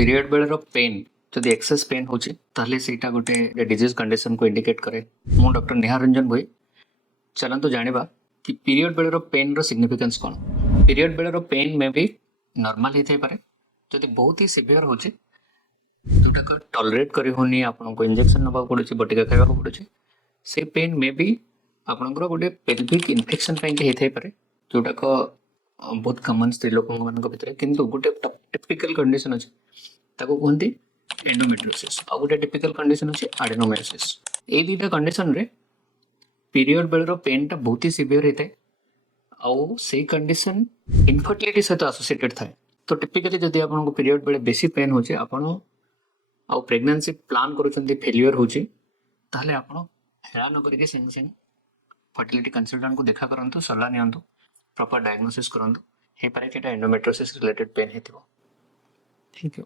Period baler pen जदि access pen होची ताहले सेटा गोटे डिजीज कंडीशन को इंडिकेट करे। मु डॉक्टर निहार रंजन भोई चलंतु जानिबा कि पीरियड बेलर पेन रो सिग्निफिकेंस कोन। पीरियड बेलर पेन में भी नॉर्मल ही थे पारे जदि बहुत ही सिवियर होची जोटा को टॉलरेट करी होनी आपन को इंजेक्शन नबा पड़ुची बटिका खाइबा पड़ुची से पेन में भी आपन गोटे पेल्विक इन्फेक्शन पे हे थे पारे जोटा को बहुत कॉमन स्त्री लोक मान भितर किंतु गोटे टिपिकल कंडीशन अछि ताको कहंती एंडोमेट्रियोसिस आ गोटे टिपिकल कंडीशन अछि एडेनोमायोसिस। ए दुटा कंडीशन रे पीरियड बेलर पेन टा बहुत ही सिवियर हेते आउ से कंडीशन इनफर्टिलिटी सहित एसोसिएटेड थाए। तो टिपिकली जदि आपन को पीरियड बेले बेसी पेन होचे आपन आउ प्रेगनेंसी प्लान करूचंती फेलियर होची ताहले आपन हेला न करके संग फर्टिलिटी कंसल्टेंट को देखा करंतु सलाह नियंतु प्रॉपर डायग्नोसिस करंतु हे पारे कि एटा एंडोमेट्रियोसिस रिलेटेड पेन हेतिबो। Thank you.